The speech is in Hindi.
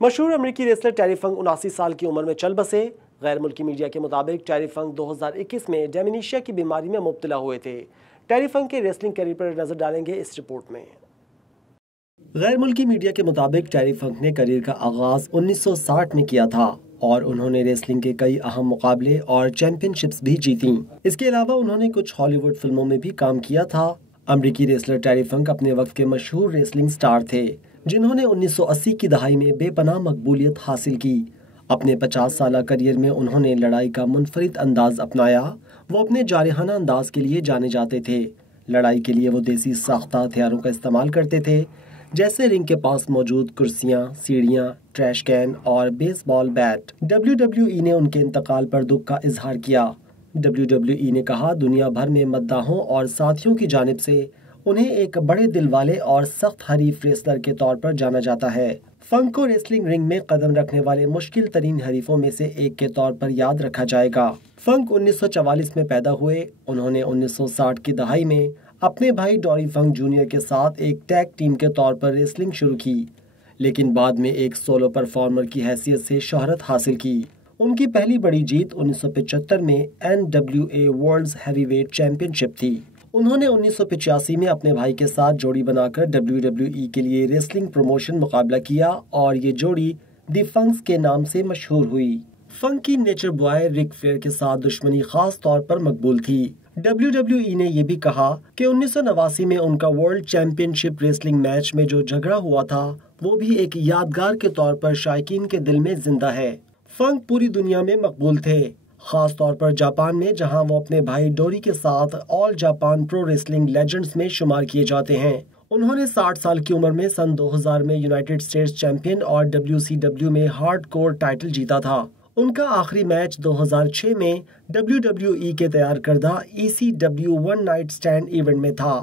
मशहूर अमेरिकी रेसलर टेरी फंक 79 साल की उम्र में चल बसे। गैर मुल्की मीडिया के मुताबिक टेरी फंक 2021 में डेमेनिशिया की बीमारी में मुब्तला हुए थे। टेरी फंक के रेसलिंग करियर पर नजर डालेंगे इस रिपोर्ट में। गैर मुल्की मीडिया के मुताबिक टेरी फंक ने करियर का आगाज 1960 में किया था और उन्होंने रेसलिंग के कई अहम मुकाबले और चैंपियनशिप्स भी जीती। इसके अलावा उन्होंने कुछ हॉलीवुड फिल्मों में भी काम किया था। अमेरिकी रेसलर टेरी फंक अपने वक्त के मशहूर रेसलिंग स्टार थे जिन्होंने 1980 की दहाई में बेपनाह मकबूलियत हासिल की। अपने 50 साल करियर में उन्होंने लड़ाई का मुनफरिद अंदाज अपनाया। वो अपने जारहाना अंदाज के लिए जाने जाते थे। लड़ाई के लिए वो देसी साख्ता हथियारों का इस्तेमाल करते थे, जैसे रिंग के पास मौजूद कुर्सियां, सीढ़ियां, ट्रैश कैन और बेसबॉल बैट। WWE ने उनके इंतकाल पर दुख का इजहार किया। WWE ने कहा, दुनिया भर में मद्दाहों और साथियों की जानिब से उन्हें एक बड़े दिल वाले और सख्त हरीफ रेसलर के तौर पर जाना जाता है। फंक को रेसलिंग रिंग में कदम रखने वाले मुश्किल तरीन हरीफों में से एक के तौर पर याद रखा जाएगा। फंक 1944 में पैदा हुए। उन्होंने 1960 की दहाई में अपने भाई डॉरी फंक जूनियर के साथ एक टैग टीम के तौर पर रेसलिंग शुरू की, लेकिन बाद में एक सोलो परफॉर्मर की हैसियत से शोहरत हासिल की। उनकी पहली बड़ी जीत 1975 में NWA वर्ल्ड्स हैवीवेट चैंपियनशिप थी। उन्होंने 1985 में अपने भाई के साथ जोड़ी बनाकर WWE के लिए रेसलिंग प्रमोशन मुकाबला किया और ये जोड़ी दी फंक्स के नाम से मशहूर हुई। फंक की नेचर बॉय रिक फ्लेयर के साथ दुश्मनी खास तौर पर मकबूल थी। WWE ने यह भी कहा कि 1989 में उनका वर्ल्ड चैंपियनशिप रेसलिंग मैच में जो झगड़ा हुआ था वो भी एक यादगार के तौर पर शायकीन के दिल में जिंदा है। फंक पूरी दुनिया में मकबूल थे, खास तौर पर जापान में, जहां वो अपने भाई डोरी के साथ all Japan pro wrestling legends में शुमार किए जाते हैं। उन्होंने 60 साल की उम्र में सन 2000 में यूनाइटेड स्टेट्स चैंपियन और WCW में हार्डकोर टाइटल जीता था। उनका आखिरी मैच 2006 में WWE के तैयार करदा ECW one night stand event में था।